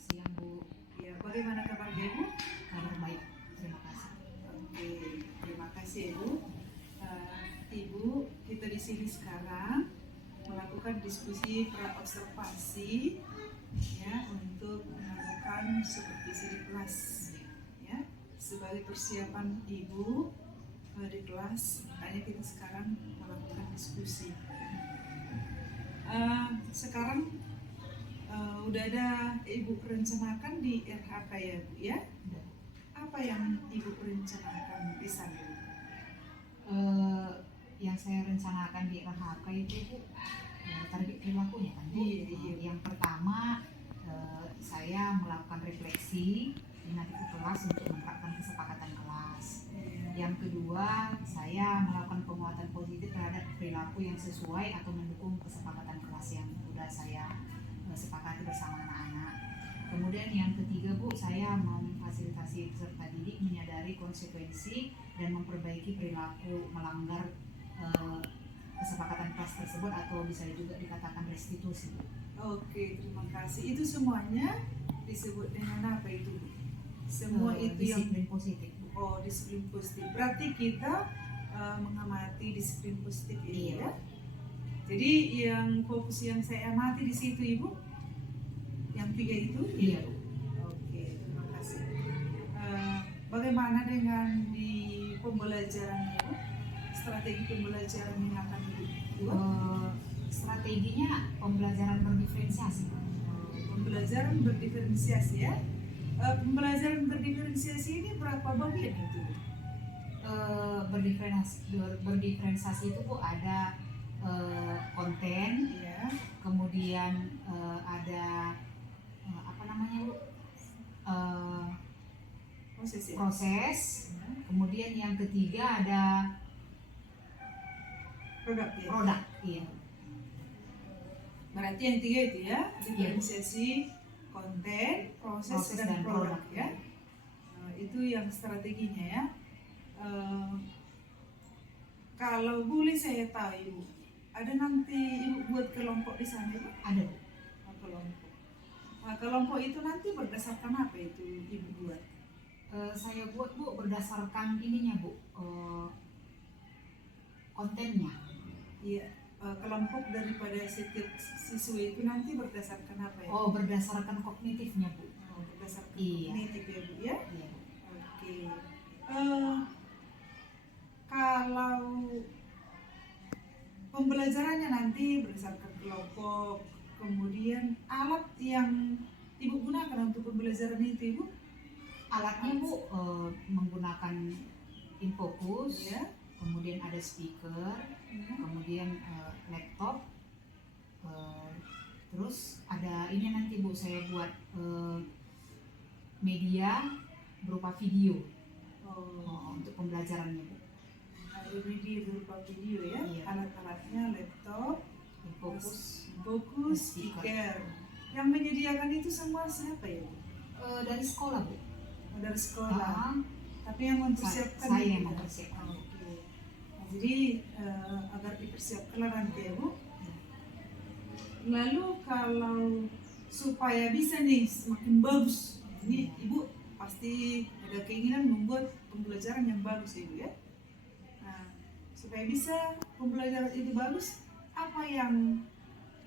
siang, Bu. Ya, bagaimana kabarnya Ibu? Kabar baik, terima kasih. Oke, terima kasih Ibu. Ibu, kita di sini sekarang melakukan diskusi praobservasi ya untuk melakukan supervisi di kelas ya sebagai persiapan Ibu di kelas. Makanya kita sekarang melakukan diskusi. Sekarang udah ada Ibu rencanakan di RHK ya Bu ya? Apa yang Ibu rencanakan di sana? Yang saya rencanakan di RHK itu, Bu, target perilakunya kan, Bu. Iya. Yang pertama, saya melakukan refleksi nanti ke kelas untuk menerapkan kesepakatan kelas. Yang kedua, saya melakukan penguatan positif terhadap perilaku yang sesuai atau mendukung kesepakatan kelas yang sudah saya sepakati bersama anak-anak. Kemudian yang ketiga, Bu, saya memfasilitasi peserta didik menyadari konsekuensi dan memperbaiki perilaku melanggar kesepakatan kelas tersebut atau bisa juga dikatakan restitusi. Oke, terima kasih. Itu semuanya disebut dengan apa itu? Semua itu disiplin yang positif. Oh, disiplin positif. Berarti kita mengamati disiplin positif ini ya. Jadi yang fokus yang saya amati di situ Ibu, yang 3 itu? Iya. Oke, terima kasih. Bagaimana dengan di pembelajaran Ibu? Strategi pembelajaran yang akan dibuat? Strateginya pembelajaran berdiferensiasi. Pembelajaran berdiferensiasi ya. Pembelajaran berdiferensiasi ini berapa bagian itu? Berdiferensiasi itu, Bu, ada konten, Ya. kemudian ada apa namanya, Bu? Proses. Ya. Kemudian yang ketiga ada Produk ya. Produk, iya. Berarti yang 3 itu ya, diferensiasi konten, proses dan produk ya. Itu yang strateginya ya. Kalau boleh saya tahu Ibu, ada nanti Ibu buat kelompok di sana Ibu? Ada, Bu. Kelompok. Kelompok itu nanti berdasarkan apa itu Ibu buat? Saya buat, Bu, berdasarkan ininya, Bu, kontennya. Iya, kelompok daripada setiap siswa itu nanti berdasarkan apa ya? Oh, berdasarkan kognitifnya, Bu. Berdasarkan Iya. kognitif ya Bu ya? Iya. Oke. Kalau pembelajarannya nanti berdasarkan kelompok, kemudian alat yang Ibu gunakan untuk pembelajaran itu Ibu? Alatnya, Bu, menggunakan InFocus, Ya. kemudian ada speaker, kemudian laptop, terus ada ini nanti, Bu, saya buat media berupa video untuk pembelajarannya, Bu. Ada media berupa video ya. Iya. Alat-alatnya laptop, InFocus, speaker. Yang menyediakan itu semua siapa ya Bu? Dari sekolah, Bu. Dari sekolah. Tapi yang mempersiapkan saya itu, yang mempersiapkan. Oke. Jadi agar dipersiapkan nanti ya Bu. Lalu kalau supaya bisa nih semakin bagus, ini Ibu pasti ada keinginan membuat pembelajaran yang bagus Ibu ya. Nah, supaya bisa pembelajaran itu bagus, apa yang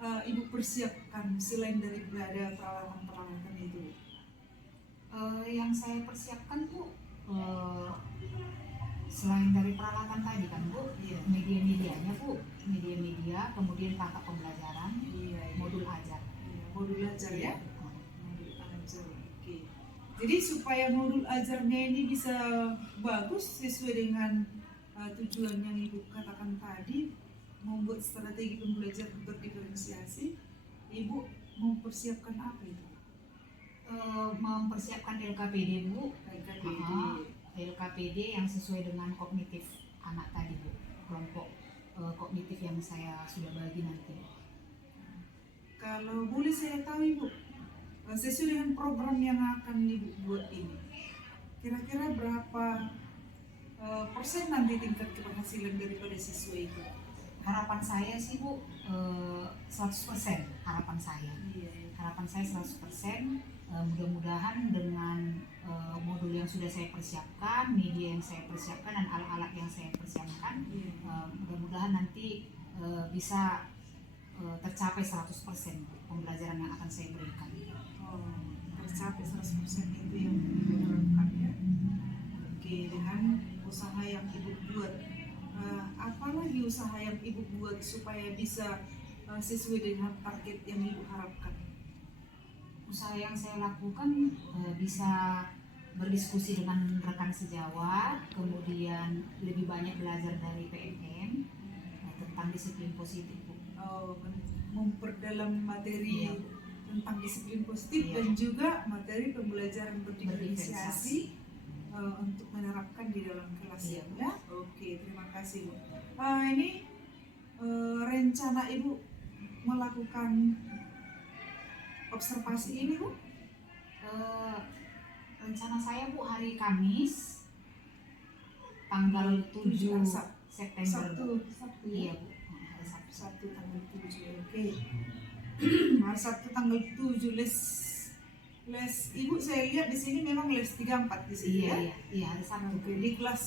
Ibu persiapkan selain daripada peralatan-peralatan itu? Yang saya persiapkan, Bu, selain dari peralatan tadi kan, Bu, media-medianya, Bu, media-media, kemudian tata pembelajaran, modul ajar. Modul ajar ya? Modul ajar, oke. Jadi supaya modul ajarnya ini bisa bagus sesuai dengan tujuan yang Ibu katakan tadi, membuat strategi pembelajaran berdiferensiasi, Ibu mempersiapkan apa itu? Mempersiapkan LKPD, Bu. LKPD yang sesuai dengan kognitif anak tadi, Bu. Kelompok kognitif yang saya sudah bagi nanti. Kalau boleh saya tahu Ibu, sesuai dengan program yang akan Ibu buat ini, kira-kira berapa persen nanti tingkat keberhasilan daripada siswa itu? Harapan saya sih, Bu, 100% harapan saya. Iya. harapan saya 100%. Mudah-mudahan dengan modul yang sudah saya persiapkan, media yang saya persiapkan, dan alat-alat yang saya persiapkan, mudah-mudahan nanti bisa tercapai 100% pembelajaran yang akan saya berikan. Tercapai 100% itu yang diharapkan ya. Oke, dengan usaha yang Ibu buat, apalagi usaha yang Ibu buat supaya bisa sesuai dengan target yang Ibu harapkan? Usaha yang saya lakukan bisa berdiskusi dengan rekan sejawat, kemudian lebih banyak belajar dari PNM tentang disiplin positif. Memperdalam materi tentang disiplin positif dan juga materi pembelajaran berdiferensiasi untuk menerapkan di dalam kelas ya. Oke, terima kasih Bu. Ini rencana Ibu melakukan observasi ini Bu? Rencana saya Bu hari Kamis tanggal 7 September. Sabtu Iya ya? Bu, hari Sabtu tanggal 7. Oke. Hari Sabtu tanggal 7 les Ibu saya lihat di sini memang les 34 di sini ya? Iya, hari Sabtu. Oke, di kelas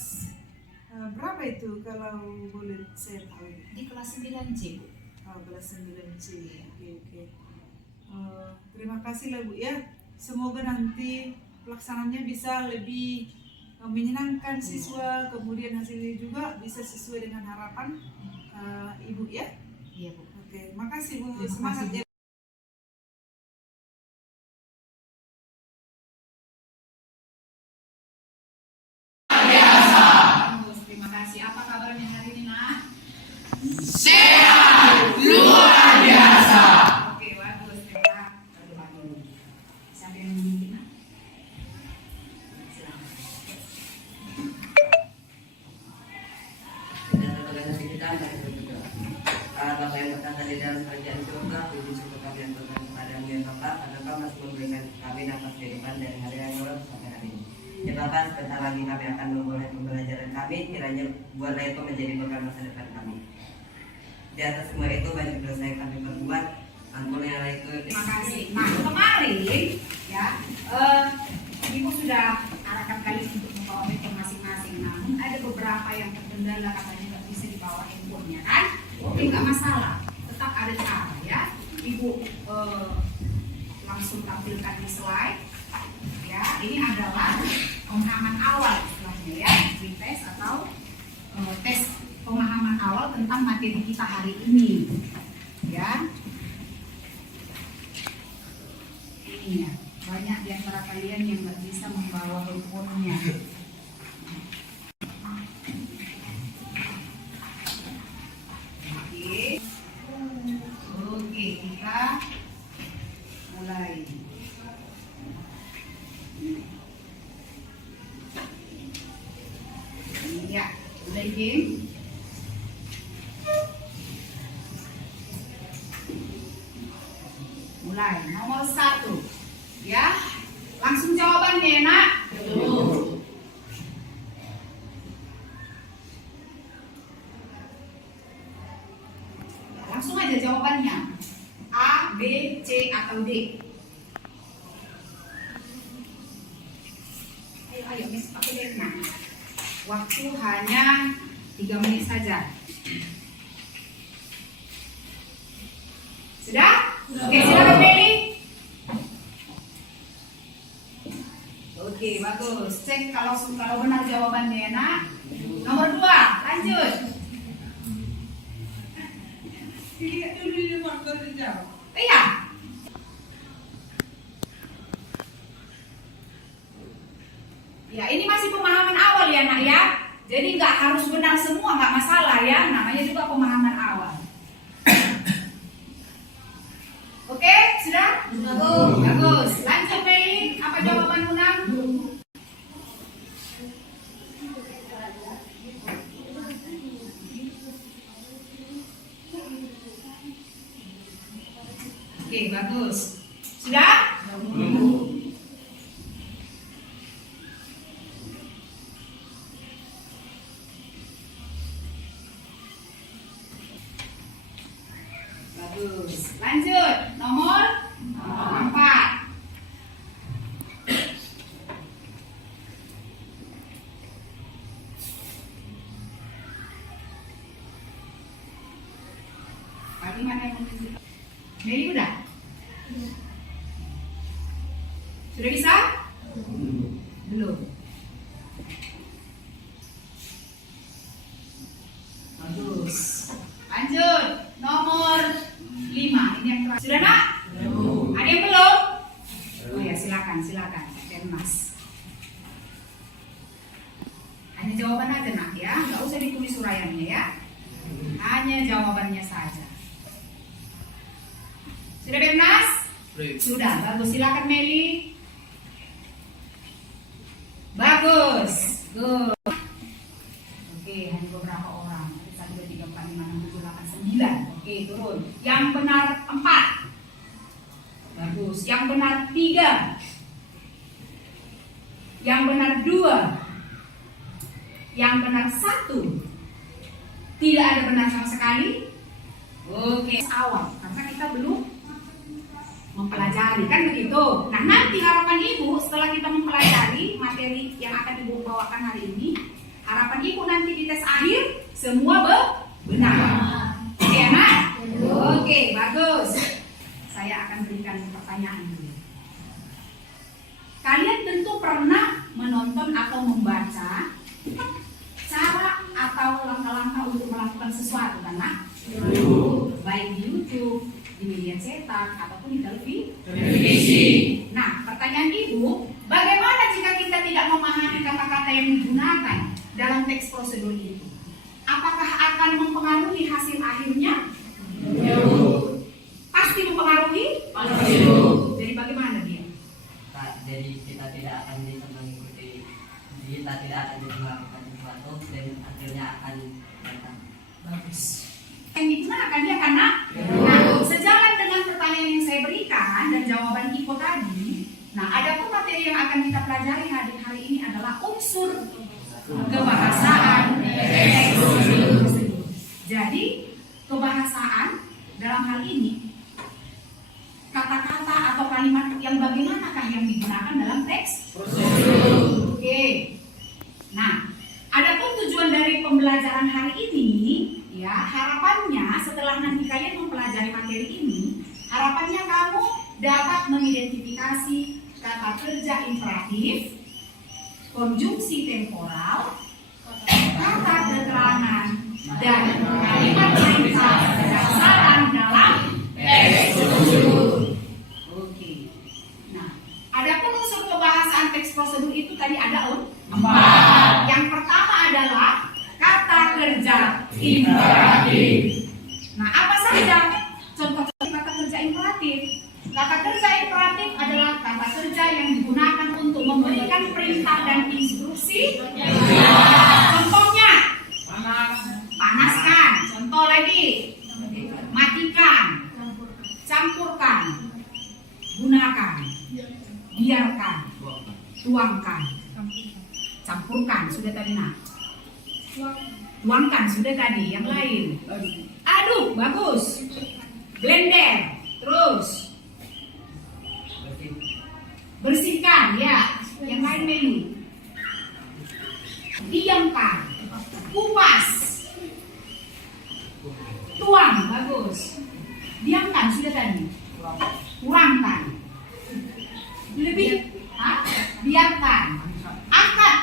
berapa itu kalau boleh saya tahu? Di kelas 9C Bu. Kelas 9C. Oke. Terima kasih lah Bu ya. Semoga nanti pelaksananya bisa lebih menyenangkan siswa, kemudian hasilnya juga bisa sesuai dengan harapan Ibu ya. Iya Bu. Oke, makasih Bu. Terima Semangat kasih, ya. Terima kasih. Apa kabarnya hari ini, Nak? Sehat luar biasa. Oke, bagus. Kita berdoa dulu. Siapa yang memimpin, Nak? Silakan. Dan organisasi kita akan berdoa. Bapak yang berkata di dalam kerajaan surga, puji syukur kami aturkan kepadamu ya Bapak, karena Kau masih memberikan kami nafas kehidupan dari hari yang lalu sampai hari ini. Ya Bapak, sebentar lagi kami akan memulai pembelajaran kami, kiranya buatlah itu menjadi bekal masa depan kami. Di atas semua itu banyak dosa yang kami perbuat, ampunilah itu. Terima kasih. Nah, kemarin ya, Ibu sudah arahkan kalian untuk membawa handphone masing-masing. Namun ada beberapa yang terkendala, katanya nggak bisa dibawa handphonenya kan? Oke, nggak masalah. Tetap ada cara ya. Ibu langsung tampilkan di slide. Ya, ini adalah pemahaman awal istilahnya ya, tes atau tes pemahaman awal tentang materi kita hari ini. Ya. Ini ya, banyak di antara kalian yang nggak bisa membawa handphonenya. Oke, kita mulai. Ya, mulai game. Mulai, nomor 1. Ya, langsung jawabannya Nak. Langsung aja jawabannya. A, B, C, atau D. Ayo, Miss, pakai D-nya. Waktu hanya 3 menit saja. Sudah? Oke, silakan pilih. Oke, bagus. Cek kalau benar jawabannya, Nak. Nomor 2, lanjut. Lihat dulu di marker jawab. Iya. Ya, ini masih pemahaman awal ya, Nak ya. Jadi nggak harus benar semua, nggak masalah ya. Namanya juga pemahaman awal. Oke, sudah? Bagus. Lanjut, Mei. Apa jawaban Unang? Oke, bagus. Sudah? Bagus. Lanjut. Nomor Gimana yang menunjukkan? Meli udah? Sudah bisa? Belum. Bagus. Lanjut. Nomor 5. Ini yang terakhir. Sudah nak? Ada yang belum? Oh ya, silakan. Mas. Hanya jawaban aja nak ya, nggak usah ditulis uraiannya ya. Hanya jawabannya saja. Sudah Bernas? Sudah, bagus. Silakan Meli. Bagus. Good. Oke, hanya beberapa orang. 1, 2, 3, 4, 5, 6, 7, 8, 9. Oke, turun. Yang benar 4. Bagus. Yang benar 3. Yang benar 2. Yang benar 1. Tidak ada benar sama sekali. Oke, awal karena kita belum mempelajari, kan begitu. Nah, nanti harapan ibu setelah kita mempelajari materi yang akan ibu bawakan hari ini, harapan ibu nanti di tes akhir semua benar. Oke, Nak? Oke, bagus. Saya akan berikan pertanyaan dulu. Kalian tentu pernah menonton atau membaca cara atau langkah-langkah untuk melakukan sesuatu, kan Nak? Baik di YouTube, di media cetak, ataupun di televisi. Nah, pertanyaan ibu, bagaimana jika kita tidak memahami kata-kata yang digunakan dalam teks prosedur itu? Apakah akan mempengaruhi hasil akhirnya? Pasti mempengaruhi? Jadi bagaimana dia? Jadi kita tidak akan bisa mengikuti, kita tidak akan bisa melakukan sesuatu dan akhirnya akan datang. Bagus. Yang digunakan dia karena sejalan dengan pertanyaan yang saya berikan dan jawaban Iko tadi. Nah, ada pun materi yang akan kita pelajari hari ini adalah unsur kebahasaan. Jadi kebahasaan dalam hal ini kata-kata atau kalimat yang bagaimanakah yang digunakan dalam teks? Oke. Nah, adapun tujuan dari pembelajaran hari ini, ya harapannya setelah nanti kalian mempelajari materi ini, harapannya kamu dapat mengidentifikasi kata kerja imperatif, konjungsi temporal, kata keterangan, dan kalimat perintah berdasarkan dalam teks prosedur. Oke. Nah, adapun unsur kebahasaan teks prosedur itu tadi ada 4. Yang pertama adalah kata kerja imperatif. Nah, apa saja contoh-contoh kata kerja imperatif? Kata kerja imperatif adalah kata kerja yang digunakan untuk memberikan perintah dan instruksi. Contohnya, panaskan. Contoh lagi, matikan, campurkan, gunakan, biarkan, tuangkan, campurkan. Sudah tadi nak. Tuangkan sudah tadi. Yang lain, aduk. Bagus. Blender. Terus bersihkan, ya. Yang lain menu. Diamkan, kupas, tuang. Bagus. Diamkan sudah tadi. Kurangkan, lebih, biarkan, angkat,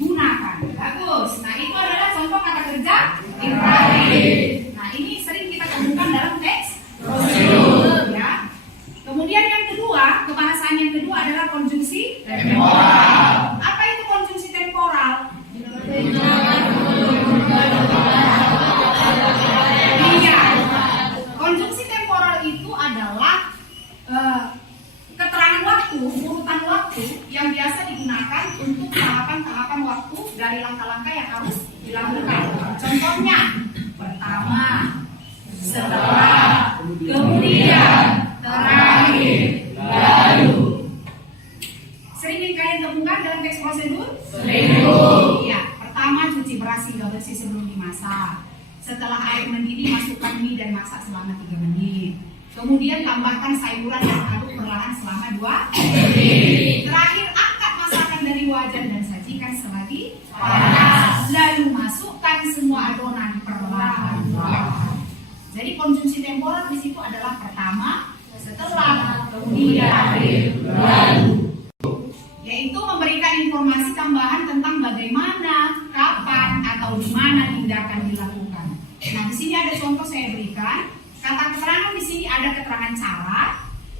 gunakan. Bagus. Nah, itu adalah contoh kata kerja imperatif. Nah, ini sering kita temukan dalam teks prosedur, ya. Kemudian yang kedua, kebahasaan yang kedua adalah konjungsi temporal. Apa itu konjungsi temporal? Iya. Konjungsi temporal itu adalah keterangan waktu, urutan waktu yang biasa digunakan untuk tahapan-tahapan waktu dari langkah-langkah yang harus dilakukan. Contohnya, pertama, setelah, kemudian, terakhir, lalu. Sering kalian temukan dalam teks prosedur? Sering. Iya. Pertama, cuci beras hingga bersih sebelum dimasak. Setelah air mendidih, masukkan mie dan masak selama 3 menit. Kemudian tambahkan sayuran dan aduk perlahan selama 2 menit. Terakhir, angkat masakan dari wajan dan sajikan selagi panas. Lalu masukkan semua adonan perlahan-lahan. Jadi konsumsi temporer di situ adalah pertama, setelah, kemudian, lalu. Yaitu memberikan informasi tambahan tentang bagaimana, kapan, atau di mana tindakan dilakukan. Nah, di sini ada contoh saya berikan. Kata keterangan di sini ada keterangan cara,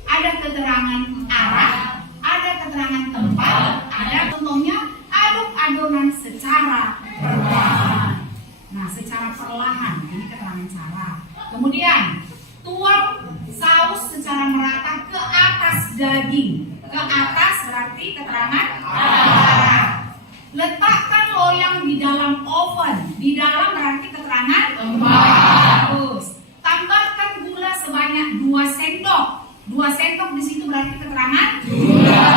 ada keterangan arah, ada keterangan tempat, ada contohnya aduk adonan secara perlahan. Nah, secara perlahan ini keterangan cara. Kemudian tuang saus secara merata ke atas daging. Ke atas berarti keterangan arah. Letakkan loyang di dalam oven. Di dalam berarti keterangan tempat. Terus tambahkan gula sebanyak 2 sendok. 2 sendok di situ berarti keterangan gula.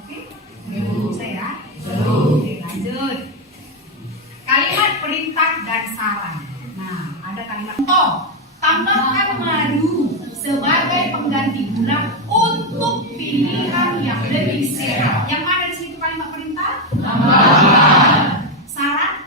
Oke? Bisa ya? Oke, lanjut. Kalimat perintah dan saran. Nah, ada kalimat contoh. Tambahkan madu sebagai pengganti gula untuk pilihan yang lebih sehat. Yang mana di situ kalimat perintah? Tambahkan. Saran?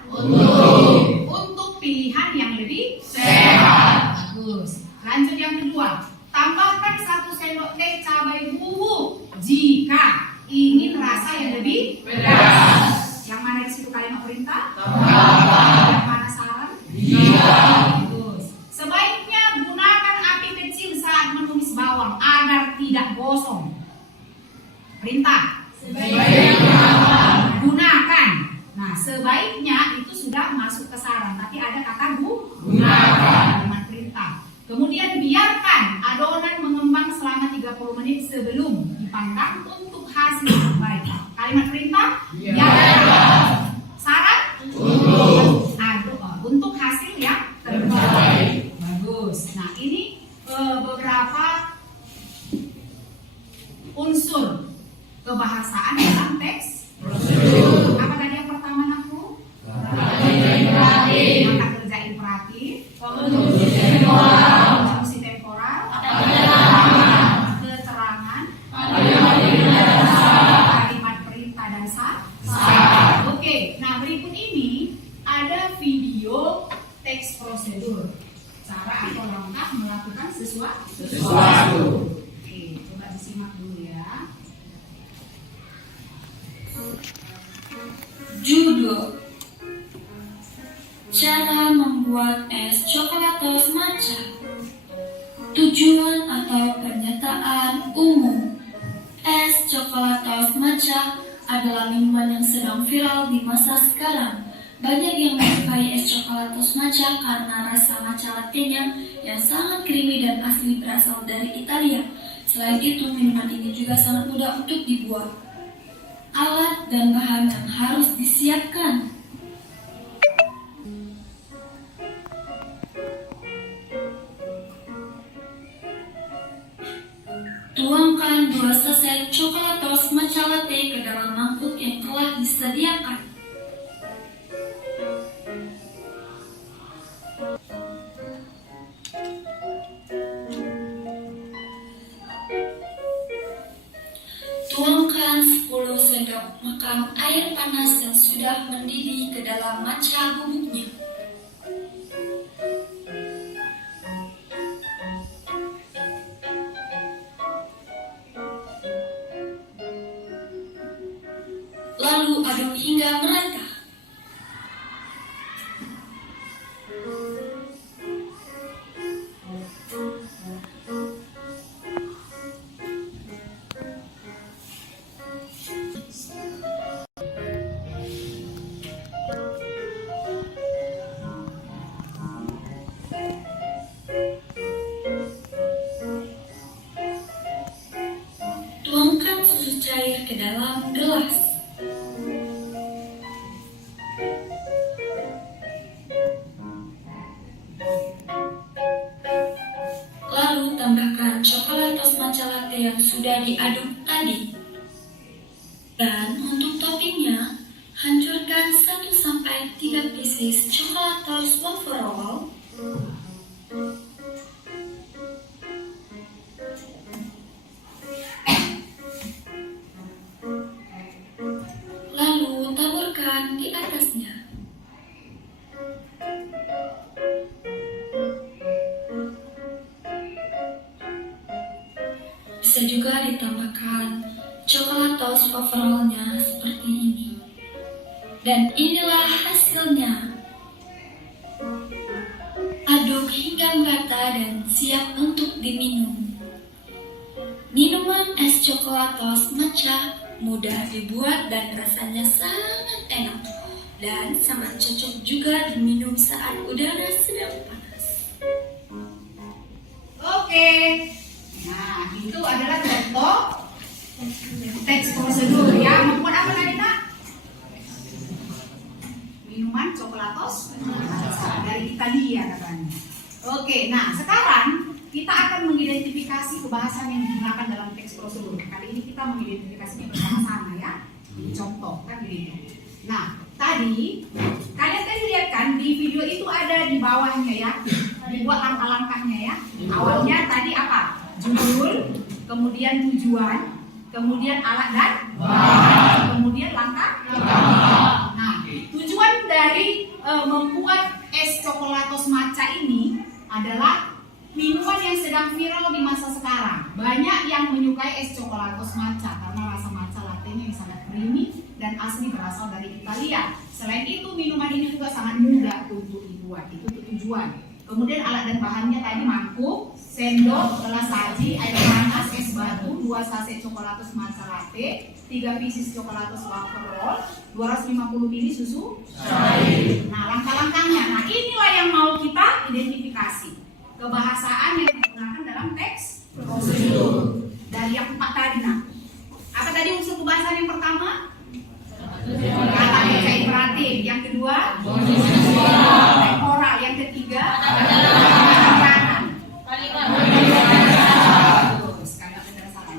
Untuk pilihan yang lebih sehat. Bagus. Lanjut yang kedua. Tambahkan 1 sendok teh cabai bubuk jika ingin rasa yang lebih pedas. Yang mana di situ kalimat perintah? Tambahkan. Yang mana saran? Bagus. Sebaiknya gunakan api kecil saat menumis bawang agar tidak gosong. Perintah. Gunakan. Nah, sebaiknya itu sudah masuk ke saran. Tapi ada kata gunakan. Kalimat perintah. Kemudian biarkan adonan mengembang selama 30 menit sebelum dipanggang untuk hasil terbaik. Kalimat perintah. Biarkan. Saran. Untuk hasil yang terbaik. Bagus. Nah, ini beberapa unsur kebahasaan dalam teks prosedur. Apa tadi yang pertama, Nakku? Kata kerja imperatif, fungsi temporal, keterangan, kalimat perintah dan saran. Oke, nah berikut ini ada video teks prosedur. Cara atau langkah melakukan sesuatu. Oke, coba disimak dulu ya. Judul: Cara membuat es coklatos matcha. Tujuan atau pernyataan umum. Es coklatos matcha adalah minuman yang sedang viral di masa sekarang. Banyak yang menyukai es coklatos matcha karena rasa matcha latte-nya yang sangat creamy dan asli berasal dari Italia. Selain itu, minuman ini juga sangat mudah untuk dibuat. Alat dan bahan yang harus disiapkan. Tuangkan 2 saset coklatos matcha latte ke dalam mangkuk yang telah disediakan. Tuangkan 10 sendok makan air panas yang sudah mendidih ke dalam matcha bubuknya. Lalu aduk hingga merata. Tuangkan susu cair ke dalam gelas. Lalu tambahkan coklatos matcha latte yang sudah diaduk tadi. Dan untuk toppingnya, hancurkan 1-3 pieces coklatos wafer roll. Lalu taburkan di atasnya. Bisa juga ditambahkan coklatos overallnya seperti ini. Dan inilah hasilnya. Aduk hingga merata dan siap untuk diminum. Minuman es coklatos matcha mudah dibuat dan rasanya sangat enak. Dan sangat cocok juga diminum saat udara sedang panas. Oke. Nah, itu adalah contoh teks prosedur ya. Membuat apa tadi, Nak? Minuman coklatos dari Italia katanya. Oke, nah sekarang kita akan mengidentifikasi kebahasan yang digunakan dalam teks prosedur. Kali ini kita mengidentifikasinya bersama-sama ya. Ini contoh kan begini. Nah, tadi kalian tadi lihat kan di video itu ada di bawahnya ya, dibuat langkah-langkahnya ya. Awalnya tadi apa? Judul, kemudian tujuan, kemudian alat dan kemudian langkah. Nah, tujuan dari membuat es coklatos matcha ini adalah minuman yang sedang viral di masa sekarang. Banyak yang menyukai es coklatos matcha karena rasa matcha latte-nya yang sangat creamy dan asli berasal dari Italia. Selain itu, minuman ini juga sangat mudah untuk dibuat. Itu tujuan. Kemudian alat dan bahannya tadi mangkuk, sendok, gelas saji, air panas, es batu, 2 saset coklatos matcha latte, 3 pieces coklatos wafer roll, 250 ml susu cair. Nah, langkah-langkahnya. Nah, inilah yang mau kita identifikasi. Kebahasaan yang digunakan dalam teks prosedur. Dari yang 4 tadi, nah. Apa tadi unsur kebahasaan yang pertama? Kata kerja imperatif. Yang kedua, temporal. Yang ketiga,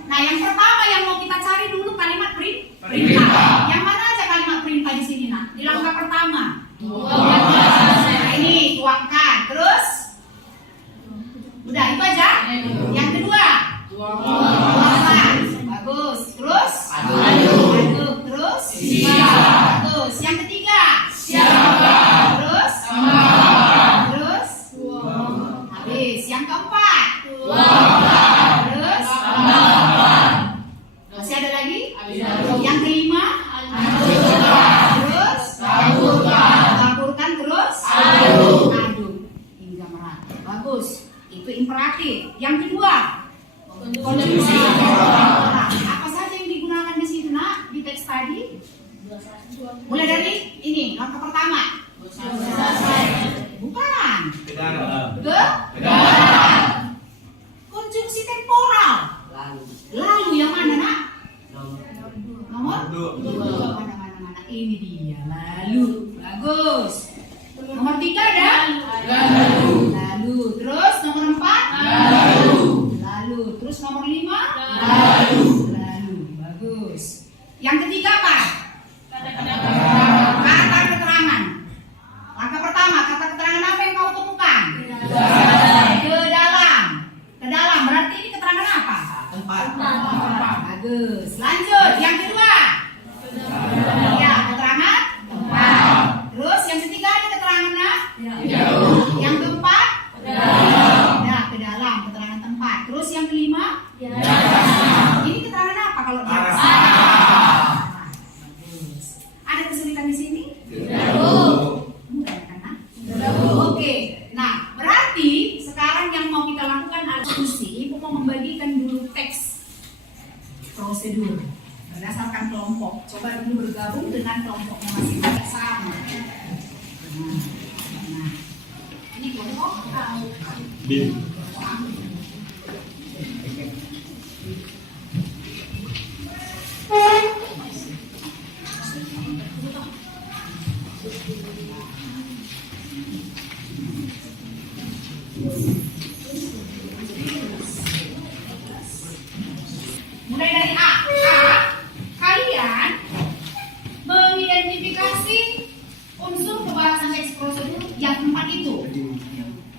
nah, yang pertama yang mau kita cari dulu kalimat perintah. Yang mana aja kalimat perintah di sini, nah? Di langkah pertama. Nah, ini tuangkan. Terus, udah itu aja. Yang kedua, tuangkan. Bagus. Terus, aduk. Terus, bagus. Yang ketiga, terus, habis. Yang keempat, terus, masih ada lagi? Yang kelima, terus, taburkan. Terus, aduk hingga merata. Bagus. Itu imperatif. Yang kedua, konjungsi temporal. Apa saja yang digunakan di sini, nak, di teks tadi? Mulai dari ini, langkah pertama. Bukan. Konjungsi temporal. Lalu yang mana, nak? Nomor 2. Mana. Ini dia, lalu. Bagus. Nomor 3 ada? Lalu. Terus nomor 4? Lalu. Terus nomor 5? Lalu. Bagus. Yang ketiga apa? Kata keterangan. Langkah pertama, kata keterangan apa yang kau temukan? Ke dalam. Berarti ini keterangan apa? Tempat. Bagus. Lanjut. Yang kedua? Ya, keterangan tempat. Terus yang ketiga ada keterangannya? Yang keempat? Ya, ke dalam. Keterangan tempat. Terus yang kelima? Ini keterangan apa kalau di atas? Bagus. Ada kesulitan di sini? Mudah kan? Oke. Nah, berarti sekarang yang mau kita lakukan adalah diskusi. Ibu mau membagikan dulu teks prosedur berdasarkan kelompok. Coba dulu bergabung dengan kelompoknya masing-masing sama. Nah, ini kelompok mulai dari A. Kalian mengidentifikasi unsur kebahasan teks prosedur yang 4 itu.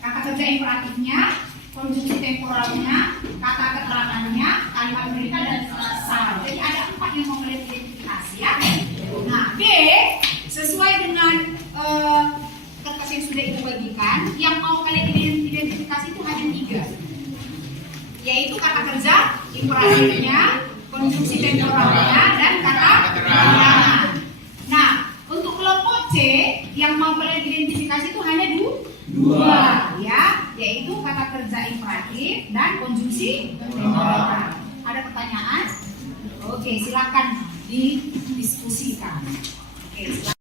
Kata kerja imperatifnya, konjungsi temporalnya, kata keterangannya, kalimat perintah dan syarat. Jadi ada 4 yang mau kalian identifikasi ya. Nah, B sesuai dengan kertas yang sudah ibu bagikan, yang mau kalian identifikasi itu hanya 3, yaitu kata kerja imperatifnya, konstruksi temporalnya, dan kata keterangan. Nah, untuk kelompok C yang mau kalian identifikasi itu hanya dua, ya, yaitu kata kerja imperatif dan konjungsi temporal. Ada pertanyaan? Oke, silakan didiskusikan. Oke, silakan.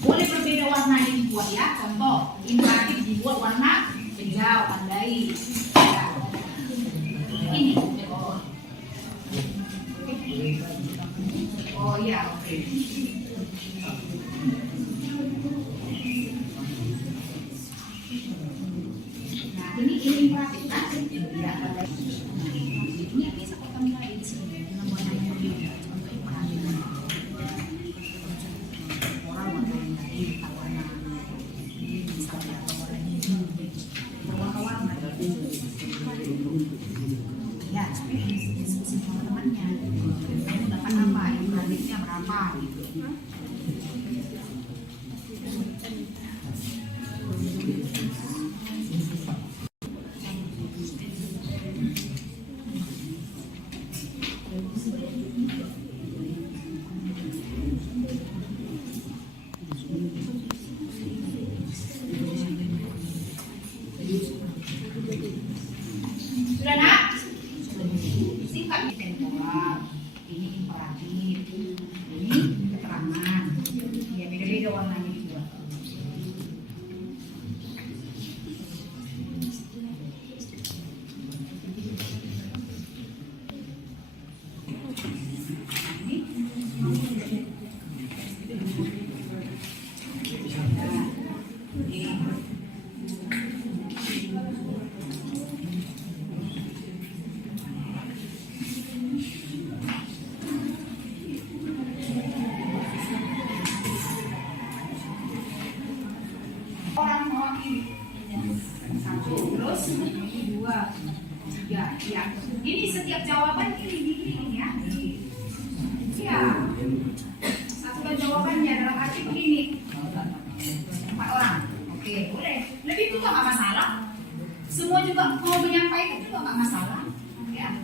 Boleh berbeda warna yang dibuat ya. Contoh, imperatif dibuat warna hijau, tandai. Ya. Ini. Oh iya, oke. Nah, ini imperatif kan? Ya, tandai. Ini bisa ketemu lagi di sini dengan warna yang berbeda. Contoh imperatif. Orang warna yang lain, warna ini misalnya warna hijau, berwarna-warna. Ya, tapi diskusi sama temannya. Kamu dapat apa? Imperatifnya berapa? Gitu. Sudah nak? Singkat di temporal. Ini imperatif. Ini keterangan. Ya beda-beda warnanya juga. Orang mewakili satu, terus ini dua, tiga, ya. Ini setiap jawaban ini ya. Ya. Satukan jawabannya dalam arti begini. 4 orang. Oke, boleh. Lebih juga nggak masalah. Semua juga mau menyampaikan juga nggak masalah. Ya.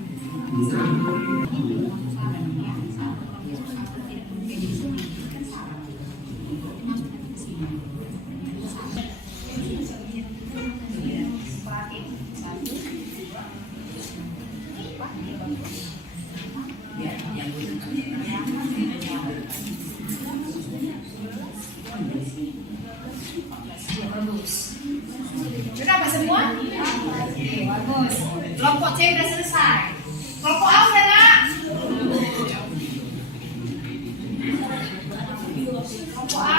Kenapa semua? Oke, bagus. Kelompok C udah selesai. Kelompok A udah nak? Kelompok A.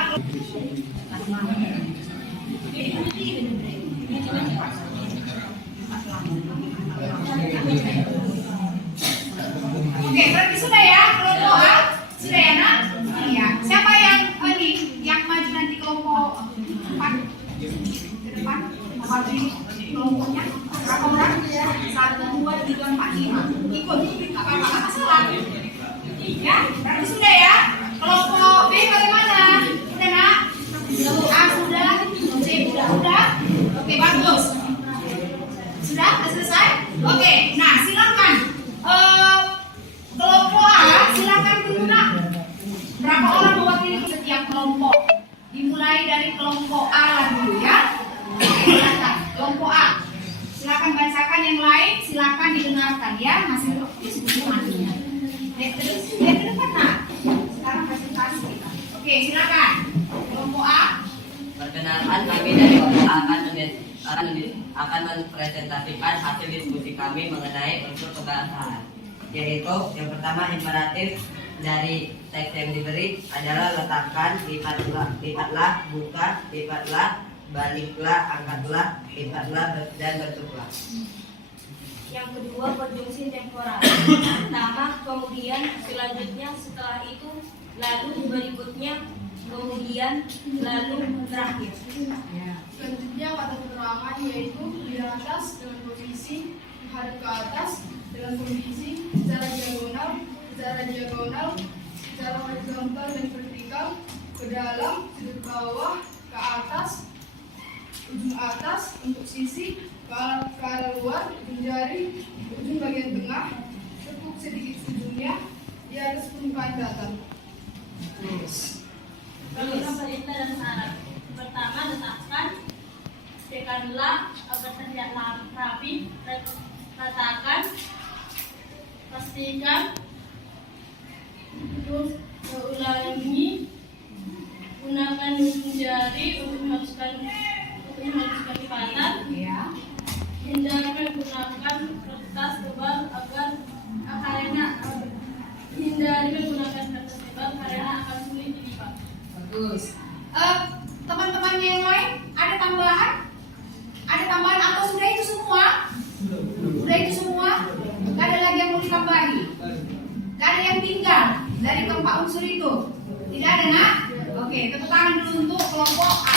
Oke, berarti sudah ya kelompok A? Sudah ya nak? Iya. Siapa yang ini yang maju nanti kelompok 4? Ke depan, mewakili kelompoknya berapa orang? 1, 2, 3, 4, 5. Ikut, apa masalah? Ya, berarti sudah ya. Kelompok B bagaimana? Udah nak? A sudah, C udah. Oke, bagus. Sudah selesai? Oke, nah silakan. Kelompok A silakan tunjuk berapa orang mewakili setiap kelompok. Dimulai dari kelompok A lah dulu ya. Kelompok A. Silakan bacakan, yang lain silakan didengarkan ya hasil diskusi nantinya. Terus ke depan nak. Sekarang presentasi kita. Oke, silakan. Kelompok A. Perkenalkan, kami dari kelompok A akan mempresentasikan hasil diskusi kami mengenai unsur kebahasaan. yaitu yang pertama imperatif dari teks yang diberi adalah letakkan, lipatlah, buka, lipatlah, baliklah, angkatlah, lipatlah, dan bentuklah. Yang kedua konjungsi temporal. Pertama, kemudian, selanjutnya, setelah itu, lalu berikutnya, kemudian, lalu terakhir. Selanjutnya kata keterangan yaitu di atas dengan posisi menghadap ke atas dengan kondisi secara diagonal, secara horizontal dan vertikal, ke dalam, sudut bawah, ke atas, ujung atas untuk sisi, ke arah luar, ujung jari, ujung bagian tengah, tekuk sedikit ujungnya, di atas permukaan datar. Bagaimana perintah dan syarat? Pertama, letakkan, tekanlah agar terlihat rapi, ratakan, pastikan, terus ulangi, gunakan ujung jari untuk menghaluskan lipatan. Hindari menggunakan kertas tebal karena akan sulit dilipat. Bagus. Teman-teman yang lain ada tambahan? Ada tambahan atau sudah itu semua? Sudah itu semua? Gak ada lagi yang mau ditambahi? Gak ada yang tinggal dari keempat unsur itu? Tidak ada, nak? Oke, tepuk tangan dulu untuk kelompok A.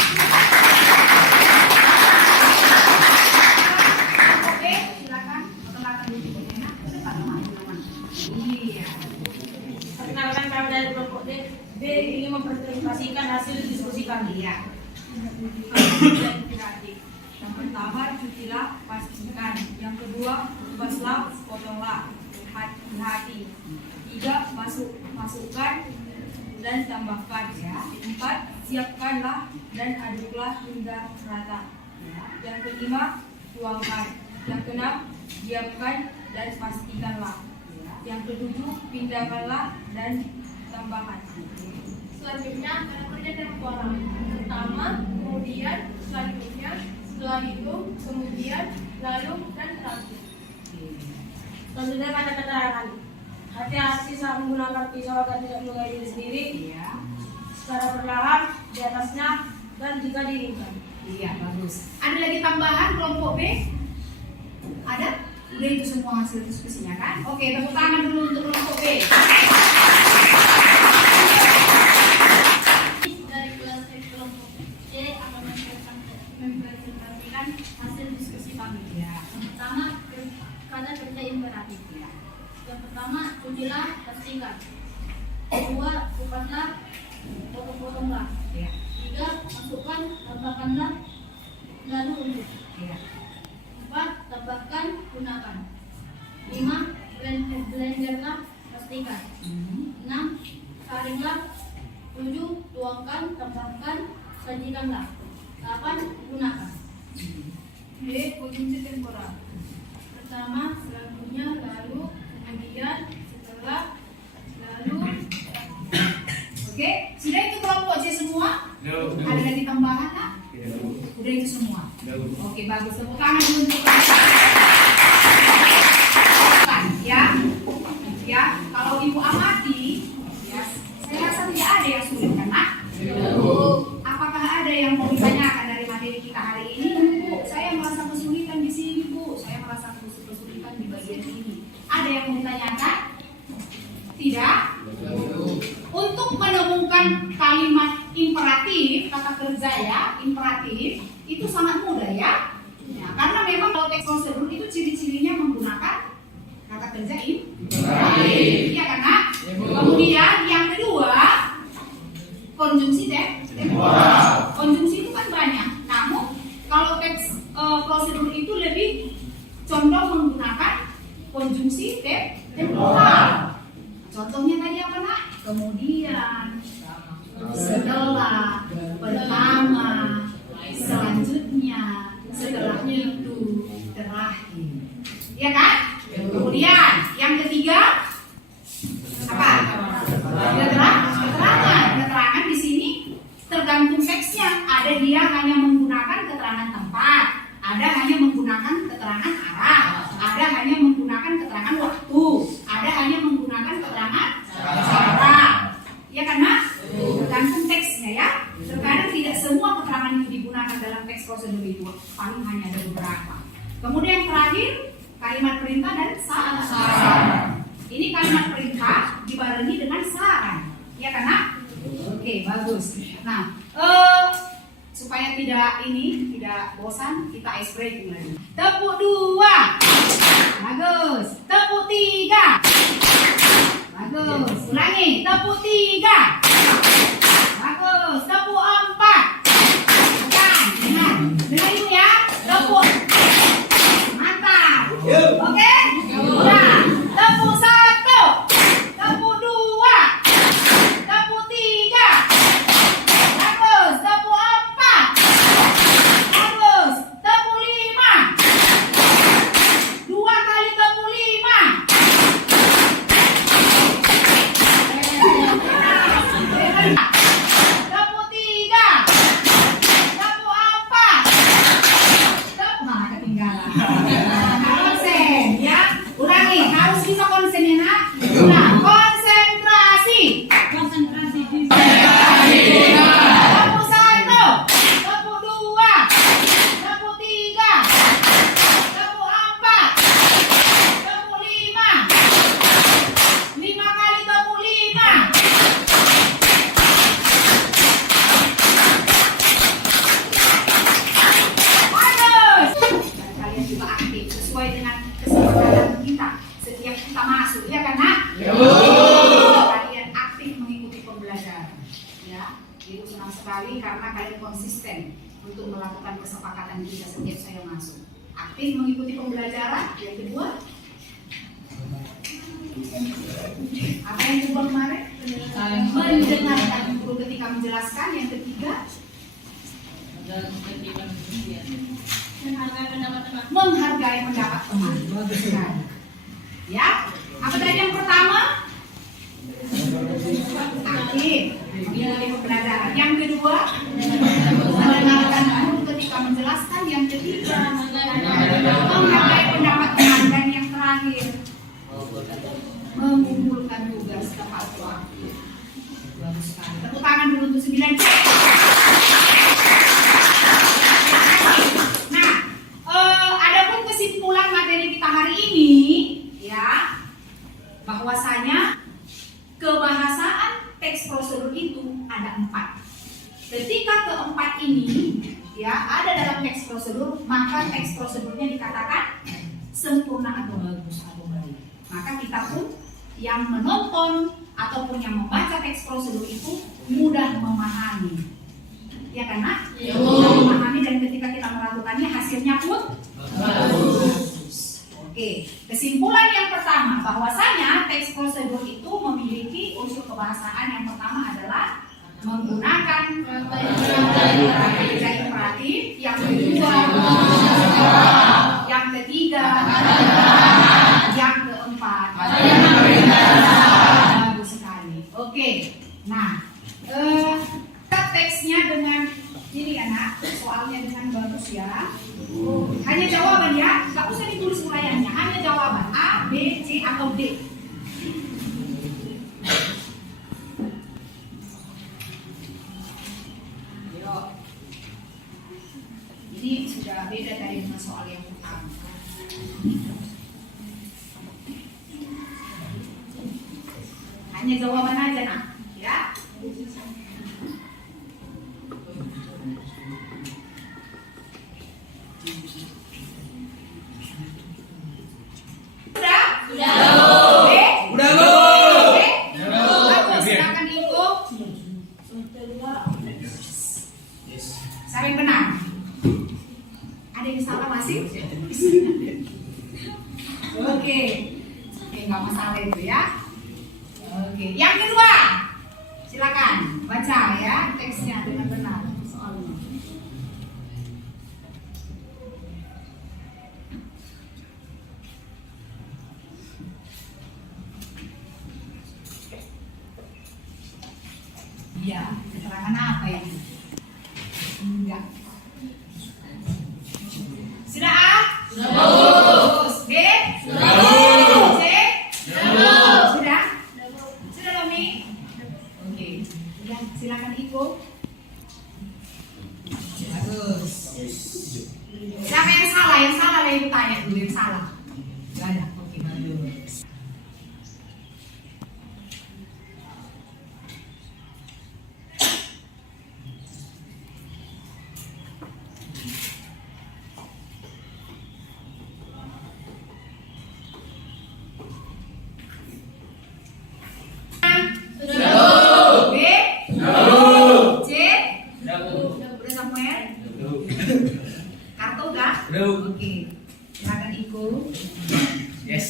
Kelompok B, silakan. Perkenalkan dulu ya, nak. Cepat, teman-teman. Iya. Perkenalkan kami dari kelompok B ingin mempresentasikan hasil diskusi kami. Iya. Yang pertama, cucilah, pastikan. Yang kedua, ubaslah, potonglah, hati-hati. 3, masukkan dan tambahkan. 4, siapkanlah dan aduklah hingga rata. Yang kelima, tuangkan. Yang keenam, diamkan dan pastikanlah. Yang ketujuh, pindahkanlah dan tambahkan. Selanjutnya cara kerja temporal. Pertama, kemudian, selanjutnya, setelah itu, kemudian, lalu, dan terakhir. Selanjutnya kata keterangan. Hati-hati saat menggunakan pisau agar tidak melukai diri sendiri. Secara perlahan di atasnya dan jika diinginkan. Iya, bagus. Ada lagi tambahan kelompok B? Ada? Udah itu semua hasil diskusinya kan? Oke, tepuk tangan dulu untuk kelompok B. Dari kelas kelompok C akan mempresentasikan hasil diskusi kami. Yang pertama, kata kerja imperatif. Yang pertama, cucilah, pastikan. Kedua, kupaslah, potong-potonglah. 3, masukkan, tambahkanlah, lalu unjuk. 4, tambahkan, gunakan. 5, blenderlah, pastikan. 6, saringlah. 7, tuangkan, tambahkan, sajikanlah. 8, gunakan. B. Konjungsi temporal. Pertama, selanjutnya, lalu, kemudian, setelah, lalu. Oke, sudah itu kelompok C semua? Ada lagi tambahan, nak? Udah itu semua? Oke, bagus. Tepuk tangan dulu untuk ya, kalau ibu amati, ya, saya rasa tidak ada yang sulit kan, nak? Apakah ada yang mau ditanyakan dari materi kita hari ini? Bu, saya merasa kesulitan di sini, Bu. Saya merasa kesulitan di bagian ini. Ada yang mau ditanyakan? Tidak? Untuk menemukan kalimat imperatif, kata kerja ya, imperatif, itu sangat mudah ya. Karena memang kalau teks prosedur itu ciri-cirinya menggunakan kata kerja imperatif. Iya kan, Nak? Kemudian yang kedua, konjungsi temporal. Konjungsi itu kan banyak. Namun kalau teks prosedur itu lebih condong menggunakan konjungsi temporal. Contohnya tadi apa, Nak? Kemudian, setelah, pertama, selanjutnya, setelahnya itu, terakhir. Ya kan? Kemudian yang ketiga apa? Keterangan di sini tergantung teksnya. Ada dia hanya menggunakan keterangan tempat, ada hanya menggunakan keterangan arah, ada hanya menggunakan keterangan waktu, ada prosedur itu paling hanya ada beberapa. Kemudian terakhir kalimat perintah dan saran. Ini kalimat perintah dibarengi dengan saran, ya kan nak? Oke, bagus. Nah, supaya tidak bosan, kita ice breaking lagi. Tepuk 2, bagus. Tepuk 3, bagus. Ulangi, tepuk 3, bagus. Tepuk 4, bukan, dengar ibu ya. Tepuk, mantap. Oke, udah. Tepuk 1, tepuk 2, tepuk 3, bagus. Tepuk 4, bagus. Tepuk 5, 2 kali tepuk 5. Tepuk 3, tepuk 4, tepuk ketinggalan. Konsen ya, ulangi, harus bisa konsen ya nak. Nah, konsentrasi. Tepuk 1, tepuk 2, tepuk 3, tepuk 4, tepuk 5, 5 kali tepuk 5. Bagus. Kalian juga aktif sesuai dengan kesepakatan kita setiap kita masuk, ya kan nak? Kalian aktif mengikuti pembelajaran, ya. Ibu senang sekali karena kalian konsisten untuk melakukan kesepakatan kita setiap saya masuk. Aktif mengikuti pembelajaran. Yang kedua, apa yang kedua kemarin? Mendengarkan guru ketika menjelaskan. Yang ketiga, menghargai pendapat teman. Bagus sekali. Ya, apa tadi yang pertama? Aktif mengikuti pembelajaran. Yang kedua, mendengarkan guru ketika menjelaskan. Yang ketiga, menghargai pendapat teman. Dan yang terakhir, mengumpulkan tugas tepat waktu. Bagus sekali. Tepuk tangan dulu untuk 9. Nah, adapun kesimpulan materi kita hari ini, ya, bahwasanya kebahasaan teks prosedur itu ada 4. Ketika keempat ini, ya, ada dalam teks prosedur, maka teks prosedurnya dikatakan sempurna atau bagus atau baik. Maka kita pun yang menonton ataupun yang membaca teks prosedur itu mudah memahami, ya kan nak? Mudah memahami, dan ketika kita melakukannya hasilnya pun bagus. Oke, kesimpulan yang pertama bahwasanya teks prosedur itu memiliki unsur kebahasaan. Yang pertama adalah menggunakan kerja imperatif. Yang kedua, yang ketiga, yang keempat. Bagus sekali. Oke, nah, teksnya dengan ini ya nak, soalnya dengan bagus ya. Hanya jawaban ya, nggak usah ditulis uraiannya, hanya jawaban A, B, C atau D. Yuk, ini sudah beda dari soal yang pertama. Hanya jawaban aja nak, ya. Siapa yang benar? Ada yang salah masih? Oke, nggak masalah itu ya. Oke, yang kedua, silakan baca ya teksnya dengan benar soalnya. Iya, keterangan apa ini? Enggak. Sudah A? Sudah. B? Sudah. C? Sudah. Sudah Lomi? Oke. Ya, silakan ikut. Bagus. salah. Gak ada. Oke, bagus. B, C, udah Samuel? Kartu kah? Oke, silakan ikut. Yes.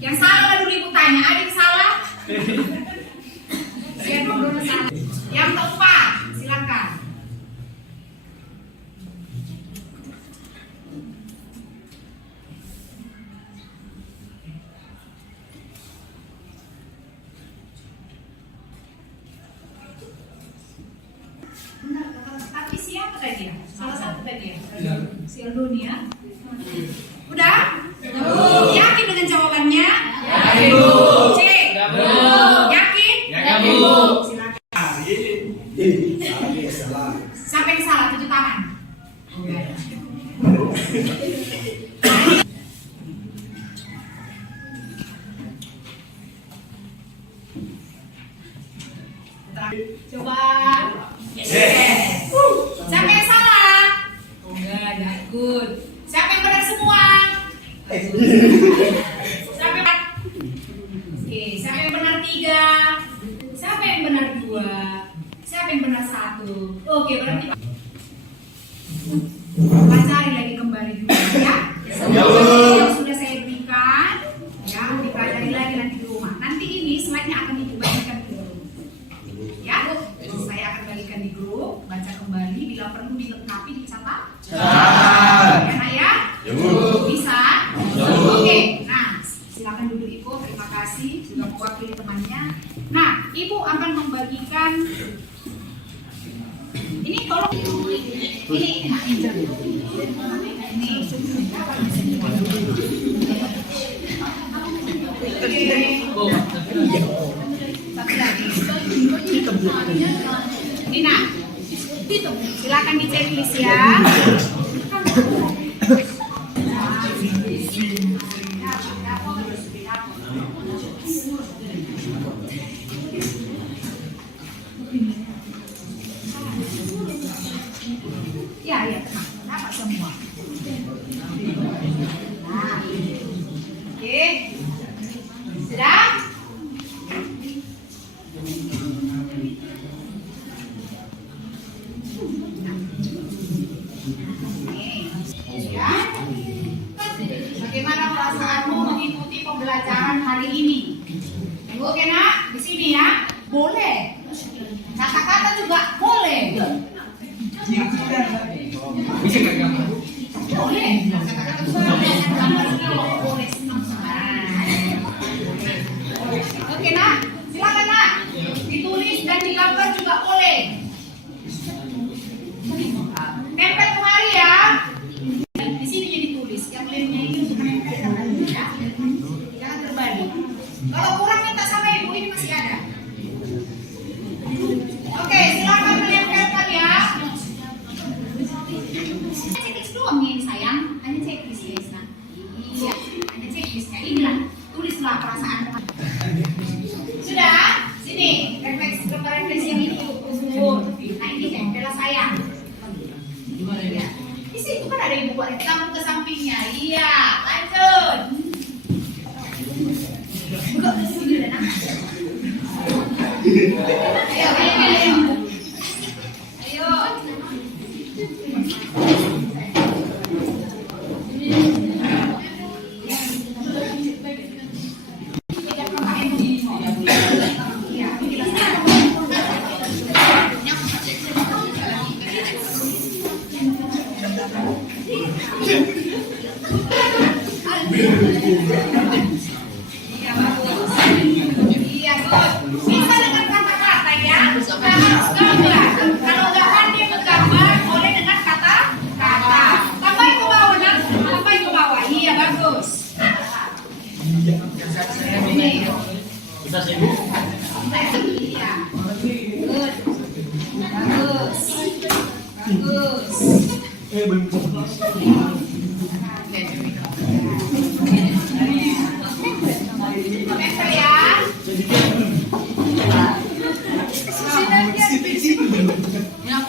Yang salah lah dulu ibu tanya, adik salah? Siap dulu salah. Yang keempat, silakan. Benar, tapi siapa tadi ya? Salah satu tadi ya? Si Aldoni ya? Udah? Yakin dengan jawabannya? Yakin, Bu. C. Yakin? Yakin, Bu. Silakan. Siapa yang salah? Tunjuk tangan. Coba. Siapa yang salah? Oh enggak, ya ikut. Siapa yang benar semua? Siapa yang benar? Oke, siapa yang benar 3? Siapa yang benar 2? Siapa yang benar 1? Oke, berarti pelajari lagi kembali dulu ya. Yang sudah saya berikan, ya dipelajari lagi nanti di rumah. Nanti ini slide-nya akan dibagikan di grup. Ya, saya akan bagikan di grup, baca kembali, bila perlu dilengkapi dicatat. Ya, Nak ya? Bisa? Oke, nah silakan duduk Ibu, terima kasih sudah mewakili temannya. Nah, Ibu akan membagikan ini tolong ini Nak Angel. Ini satu lagi. Ini Nak, silakan di checklist ya. Ya, ya, tenang. Dapat semua. Nah, oke. Sudah? Bagaimana perasaanmu mengikuti pembelajaran hari ini? Oke Nak, di sini ya. Boleh. Kata-kata juga boleh. Boleh. Kata-kata juga boleh. Oke Nak, silakan Nak. Ditulis dan digambar juga boleh. Tempel kemari ya. Di sini jadi tulis. Yang lemnya ini untuk menempel ya. Jangan terbalik. Kalau kurang minta sama Ibu, ini masih ada. Oke, silakan menempelkan ya. Checklist doang ini sayang. Hanya checklist ya, Isna. Iya, hanya checklistnya. Inilah, tulislah perasaan. Sudah? Sini, refleksi yang ini ukur. Nah ini tempel sayang. Gimana ya? Di situ kan ada ibu buat kamu ke sampingnya. Iya, lanjut. Buka ke sini dan ayo, ayo. Ayo. Iya bagus. Iya bagus. Bisa dengan kata-kata ya. Nah, harus gambar. Kalau nggak pandai menggambar, boleh dengan kata-kata. Tambahin ke bawah, Nak. Tambahin ke bawah. Iya bagus. Ini. Bisa sih Bu? Iya. Good. Bagus. Bagus. Belum.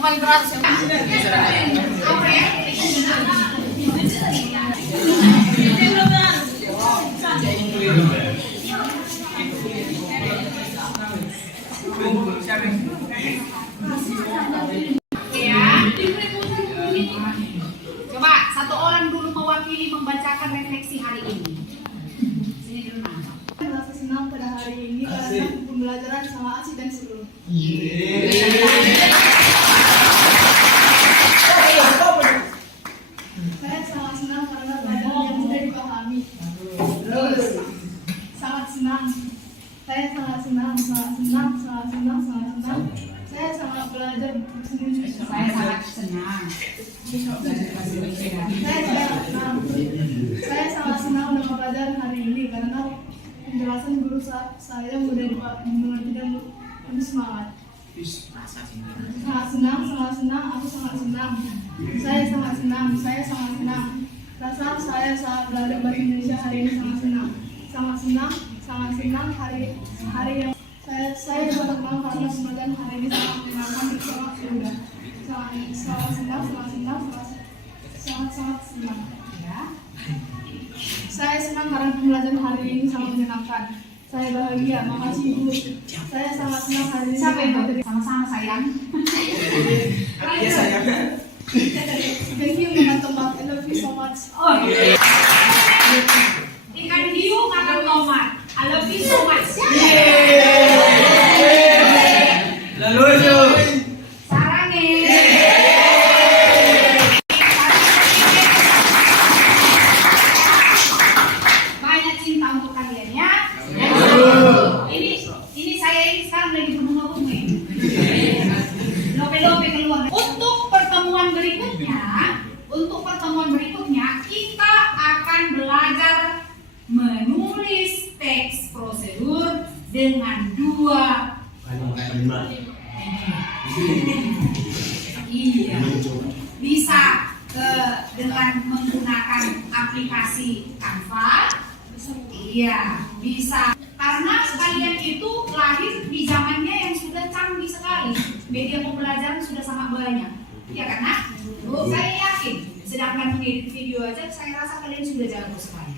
paling teratas ya. Apa ya? Coba satu orang dulu mewakili membacakan refleksi hari ini. Sini dulu Nana. Merasa senang pada hari ini karena pembelajaran sama Aci dan seluruh. Saya sangat senang karena pelajaran yang mudah dipahami. Sangat senang. Saya sangat senang. Saya sangat belajar sendiri. Saya sangat senang. Saya sangat senang dengan pelajaran hari ini karena penjelasan guru saya mudah dimengerti dan penuh semangat. Sangat senang, aku sangat senang. Saya sangat senang. Rasa saya saat belajar bahasa Indonesia hari ini sangat senang hari yang saya dapat kenal karena pembelajaran hari ini sangat menyenangkan dan sangat mudah. Sangat senang. Ya. Saya senang karena pembelajaran hari ini sangat menyenangkan. Saya bahagia, makasih Ibu. Saya sangat senang hari ini. Siapa yang mau sama-sama sayang? Iya sayang. Thank you teman-teman. I love you so much. Oh iya. Ikan hiu makan tomat. I love you so much. Lalu itu. Sarangi. Banyak cinta untuk kalian ya. Ini saya ini sekarang lagi berbunga-bunga. Lope-lope keluar. Untuk pertemuan berikutnya kita akan belajar menulis teks prosedur dengan 2 iya bisa dengan menggunakan aplikasi Canva. Iya bisa karena kalian itu lahir di zamannya yang sudah canggih sekali, media pembelajaran sudah sangat banyak ya karena saya yakin sedangkan mengedit video aja saya rasa kalian sudah jago sekali.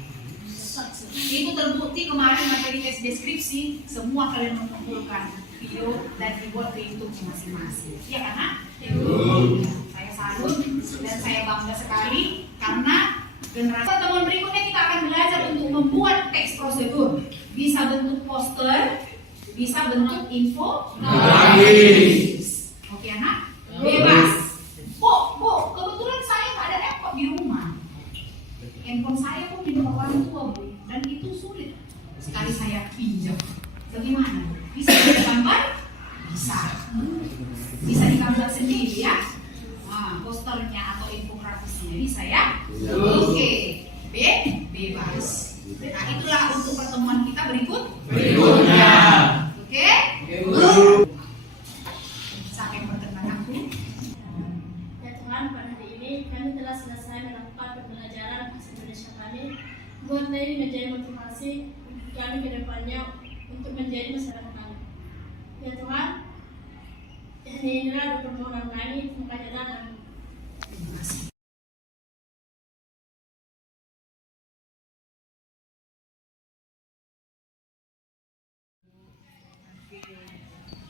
Itu terbukti kemarin materi tes deskripsi semua kalian mengumpulkan video dan dibuat di YouTube masing-masing. Ya karena saya salut dan saya bangga sekali karena generasi pertemuan berikutnya kita akan belajar untuk membuat teks prosedur. Bisa bentuk poster, bisa bentuk info. Oke anak, bebas. Bu, kebetulan saya nggak ada laptop di rumah. Handphone saya pun di bawah orang tua Bu, dan itu sulit sekali saya pinjam. Bagaimana? Bisa digambar? Bisa digambar sendiri ya. Nah, posternya atau infografisnya bisa ya. Oke, bebas. Nah itulah untuk pertemuan kita berikutnya. Oke. Sampai pertemuan aku. Ya Tuhan, pada hari ini kami telah selesai melakukan pembelajaran bahasa Indonesia kami. Buatlah ini menjadi motivasi untuk kami ke depannya untuk menjadi masyarakat kami. Ya Tuhan, inilah doa permohonan kami, makanya datang. Terima kasih.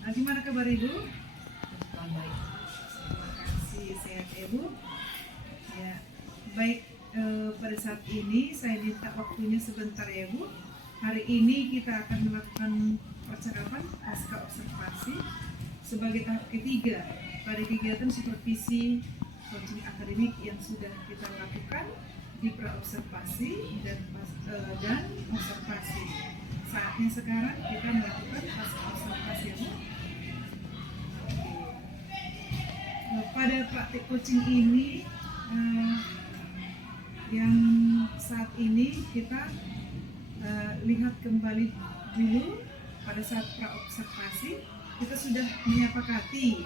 Nah, gimana kabar Ibu? Terima kasih, sehat Ibu. Ya, baik pada saat ini saya minta waktunya sebentar ya Bu. Hari ini kita akan melakukan percakapan pasca observasi sebagai tahap ketiga pada kegiatan supervisi coaching akademik yang sudah kita lakukan di pra-observasi dan observasi. Saatnya sekarang kita melakukan pasca observasi ya Bu. Pada praktik coaching ini yang saat ini kita lihat kembali dulu pada saat pra-observasi kita sudah menyepakati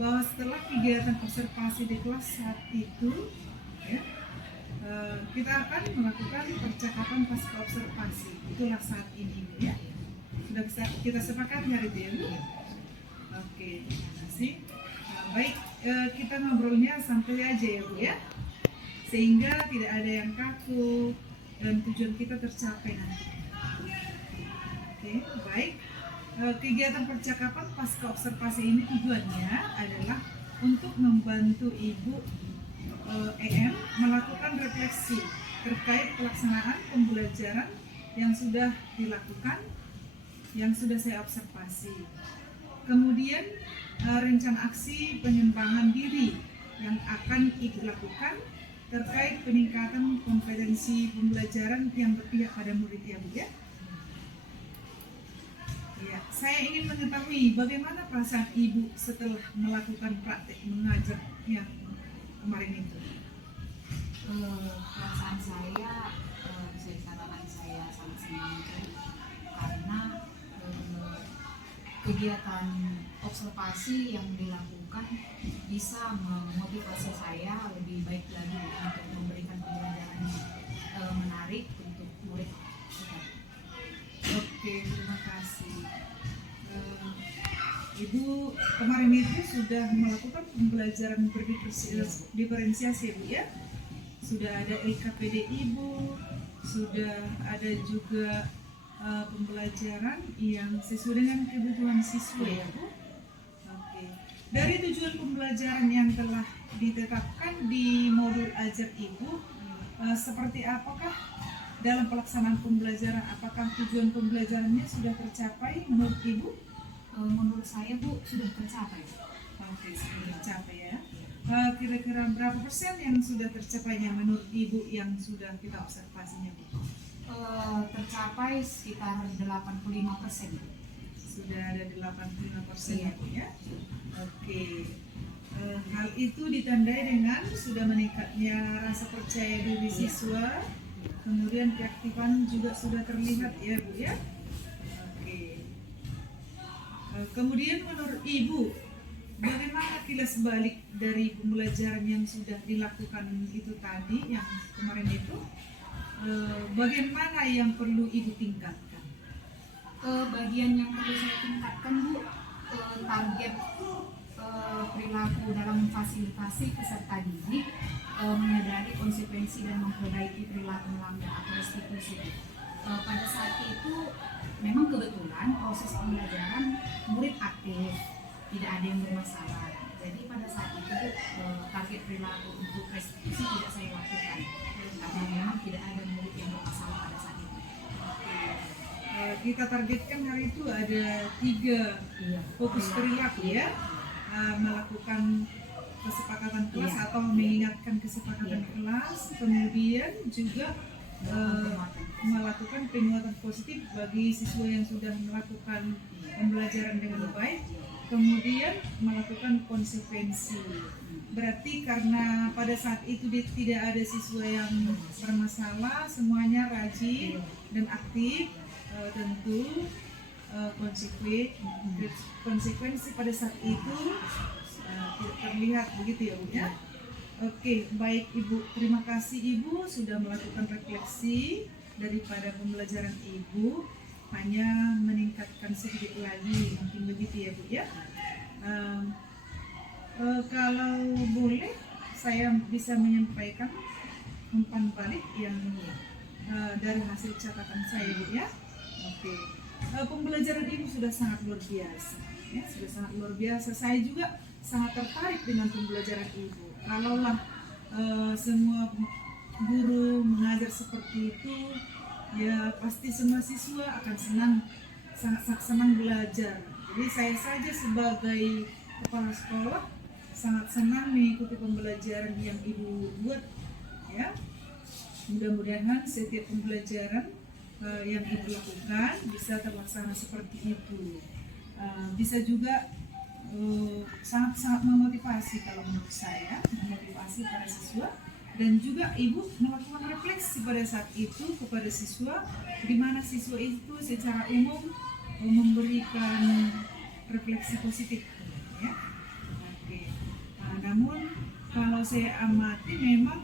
bahwa setelah kegiatan observasi di kelas saat itu ya, kita akan melakukan percakapan pasca observasi. Itulah saat ini ya. Sudah bisa kita sepakati hari ini. Oke, terima kasih. Baik. kita ngobrolnya santai aja ya Bu ya, sehingga tidak ada yang kaku dan tujuan kita tercapai nanti. Oke, baik. Kegiatan percakapan pasca observasi ini tujuannya adalah untuk membantu Ibu EM melakukan refleksi terkait pelaksanaan pembelajaran yang sudah dilakukan, yang sudah saya observasi. Kemudian rencana aksi pengembangan diri yang akan Ibu lakukan terkait peningkatan kompetensi pembelajaran yang berpihak pada murid ya Bu ya. Ya, saya ingin mengetahui bagaimana perasaan Ibu setelah melakukan praktek mengajar yang kemarin itu. Perasaan saya bisa dikatakan saya sangat senang karena kegiatan observasi yang dilakukan bisa memotivasi saya lebih baik lagi untuk memberikan pembelajaran yang menarik untuk murid. Oke, terima kasih. Ibu kemarin itu sudah melakukan pembelajaran berdiferensiasi Bu ya. Sudah ada LKPD Ibu, sudah ada juga pembelajaran yang sesuai dengan kebutuhan siswa ya Bu. Oke. Dari tujuan pembelajaran yang telah ditetapkan di modul ajar Ibu, seperti apakah dalam pelaksanaan pembelajaran? Apakah tujuan pembelajarannya sudah tercapai menurut Ibu? Menurut saya Bu sudah tercapai. Oke, sudah tercapai ya. Kira-kira berapa persen yang sudah tercapainya menurut Ibu yang sudah kita observasinya Bu? Tercapai sekitar 85%. Sudah ada 85% Iya. ya Bu ya. Oke. Hal itu ditandai dengan sudah meningkatnya rasa percaya diri siswa, kemudian keaktifan juga sudah terlihat ya Bu ya. Oke. Kemudian menurut Ibu, bagaimana kilas balik dari pembelajaran yang sudah dilakukan itu tadi, yang kemarin itu? Bagaimana yang perlu Ibu tingkatkan? Bagian yang perlu saya tingkatkan Bu, target perilaku dalam memfasilitasi peserta didik, menyadari konsekuensi dan memperbaiki perilaku melanggar atau restitusi. Pada saat itu memang kebetulan proses pembelajaran murid aktif, tidak ada yang bermasalah. Jadi pada saat itu target perilaku untuk restitusi tidak saya lakukan karena memang tidak ada murid yang bermasalah pada saat itu. Kita targetkan hari itu ada 3 fokus perilaku ya, melakukan kesepakatan kelas atau mengingatkan kesepakatan kelas, kemudian juga melakukan penguatan positif bagi siswa yang sudah melakukan pembelajaran dengan baik, kemudian melakukan konsekuensi. Berarti karena pada saat itu tidak ada siswa yang bermasalah, semuanya rajin dan aktif, tentu konsekuensi pada saat itu tidak terlihat begitu ya Bu ya. Oke, baik Ibu, terima kasih Ibu sudah melakukan refleksi daripada pembelajaran Ibu, hanya meningkatkan sedikit lagi mungkin begitu ya Bu ya. Kalau boleh saya bisa menyampaikan umpan balik yang dari hasil catatan saya Bu ya. Oke. Pembelajaran Ibu sudah sangat luar biasa ya, sudah sangat luar biasa. Saya juga sangat tertarik dengan pembelajaran Ibu. Kalaulah semua guru mengajar seperti itu, ya pasti semua siswa akan sangat senang belajar. Jadi saya saja sebagai kepala sekolah sangat senang mengikuti pembelajaran yang Ibu buat ya. Mudah-mudahan setiap pembelajaran yang Ibu lakukan bisa terlaksana seperti itu. Bisa juga sangat memotivasi kalau menurut saya, memotivasi para siswa, dan juga Ibu melakukan refleksi pada saat itu kepada siswa, di mana siswa itu secara umum memberikan refleksi positif ya. Oke. Namun kalau saya amati memang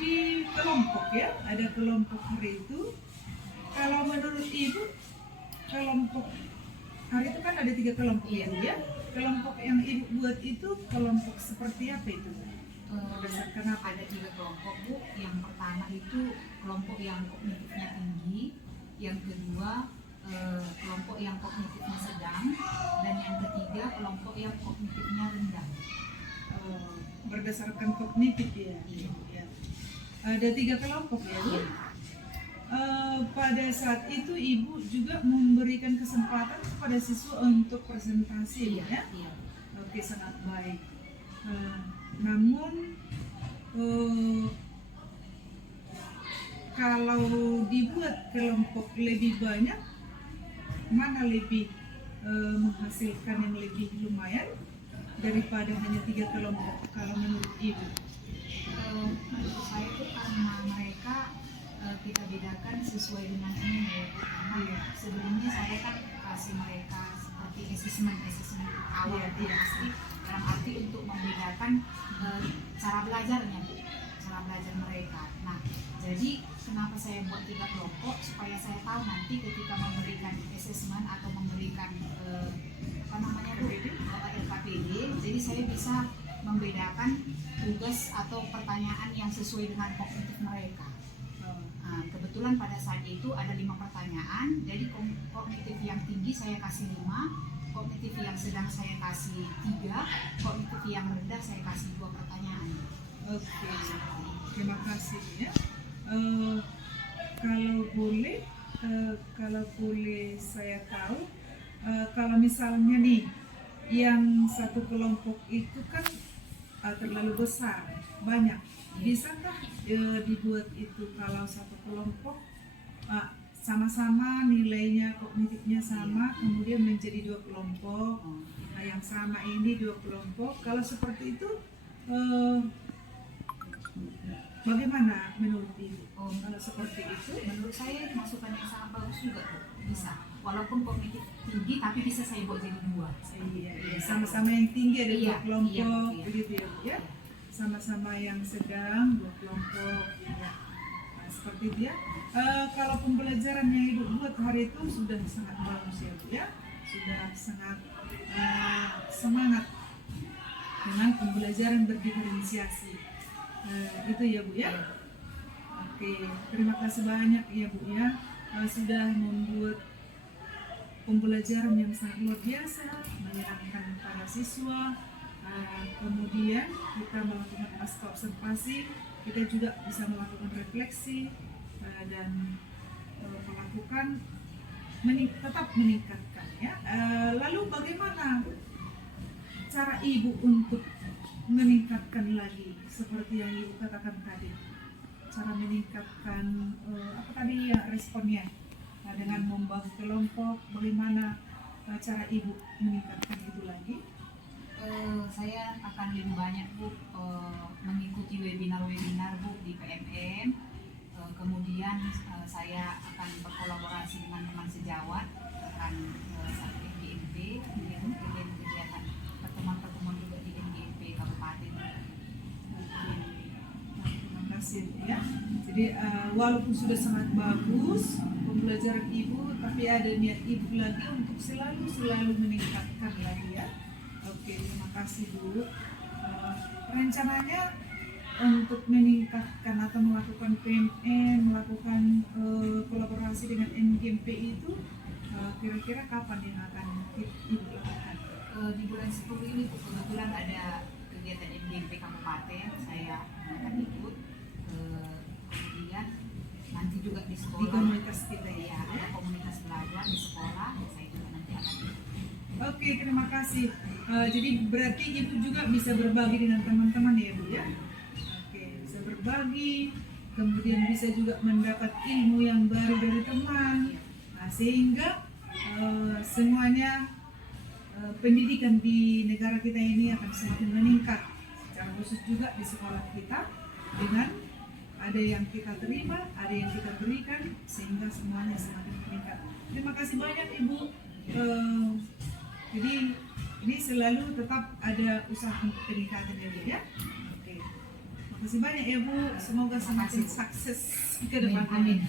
di kelompok ya, ada kelompok hari itu. Kalau menurut Ibu, kelompok hari itu kan ada 3 kelompok ya, Bu, ya. Kelompok yang Ibu buat itu kelompok seperti apa itu? Berdasarkan apa? Ada 3 kelompok, Bu. Yang pertama itu kelompok yang kognitifnya tinggi, yang kedua kelompok yang kognitifnya sedang, dan yang ketiga kelompok yang kognitifnya rendah. Berdasarkan kognitif ya. Iya. Ya. Ada 3 kelompok ya, Bu. Pada saat itu Ibu juga memberikan kesempatan kepada siswa untuk presentasi, Bu, ya. Iya. Oke, sangat baik. Namun kalau dibuat kelompok lebih banyak, mana lebih menghasilkan yang lebih lumayan daripada hanya 3 kelompok kalau menurut Ibu? Menurut saya itu karena mereka kita bedakan sesuai dengan ini ya, Bu. Karena sebelumnya saya kan kasih mereka seperti asesmen awal, Iya, iya. pasti dalam arti untuk membedakan cara belajarnya, Bu, cara belajar mereka. Nah, jadi kenapa saya buat 3 kelompok, supaya saya tahu nanti ketika memberikan asesmen atau memberikan apa namanya, Bu, LKPD, jadi saya bisa membedakan tugas atau pertanyaan yang sesuai dengan kognitif mereka. Nah, kebetulan pada saat itu ada 5 pertanyaan, jadi kognitif yang tinggi saya kasih 5, kognitif yang sedang saya kasih 3, kognitif yang rendah saya kasih 2 pertanyaan. Oke, terima kasih ya. Kalau boleh saya tahu, kalau misalnya nih yang satu kelompok itu kan terlalu besar, banyak, bisakah dibuat itu kalau satu kelompok sama-sama nilainya kognitifnya sama, kemudian menjadi 2 kelompok, yang sama ini 2 kelompok. Kalau seperti itu bagaimana menurut Ibu? Kalau seperti itu, Menurut saya masukan yang sangat bagus juga, Bu. Bisa, walaupun kognitif tinggi tapi bisa saya buat jadi 2. sama-sama yang tinggi ada 2 Iya, kelompok, iya. begitu ya, Bu, ya. Sama-sama yang sedang 2 kelompok. Ya. Nah, seperti itu ya. Kalau pembelajaran yang Ibu buat hari itu sudah sangat bagus ya, Bu, ya. Sudah sangat semangat dengan pembelajaran berdiferensiasi. Itu ya, Bu, ya. Oke, terima kasih banyak ya, Bu, ya. Sudah membuat pembelajaran yang sangat luar biasa, menyenangkan para siswa. Kemudian kita melakukan pasca observasi, kita juga bisa melakukan refleksi dan melakukan tetap meningkatkan ya. Lalu bagaimana cara Ibu untuk meningkatkan lagi seperti yang Ibu katakan tadi, cara meningkatkan apa tadi ya responnya dengan membagi kelompok, bagaimana cara Ibu meningkatkan itu lagi? Saya akan lebih banyak, Bu, mengikuti webinar-webinar, Bu, di PMM. Kemudian saya akan berkolaborasi dengan teman sejawat, akan aktif di NP, kemudian kegiatan pertemuan-pertemuan juga di NGP Kabupaten. Terima kasih ya. Jadi walaupun sudah sangat bagus pembelajaran Ibu, tapi ada niat Ibu lagi untuk selalu meningkatkan lagi ya. Oke, terima kasih Bu. Rencananya untuk meningkatkan atau melakukan PMN, melakukan kolaborasi dengan NGMP itu kira-kira kapan yang akan Ibu lakukan? Di bulan 10 ini, Bu, kebetulan ada kegiatan NGMP Kabupaten, saya akan ikut. Kemudian nanti juga di sekolah, Di komunitas kita ya, ya. ada komunitas belajar di sekolah, saya juga nanti akan ikut. Oke, terima kasih. Jadi berarti Ibu juga bisa berbagi dengan teman-teman ya, Bu, ya? Oke, bisa berbagi, kemudian bisa juga mendapat ilmu yang baru dari teman. Nah, sehingga semuanya pendidikan di negara kita ini akan semakin meningkat. Secara khusus juga di sekolah kita, dengan ada yang kita terima, ada yang kita berikan, sehingga semuanya semakin meningkat. Terima kasih banyak Ibu. Jadi ini selalu tetap ada usaha untuk peningkatan ya, Bu, ya. Oke. Terima kasih banyak ya, Bu. Semoga semakin sukses ke depan. Amin.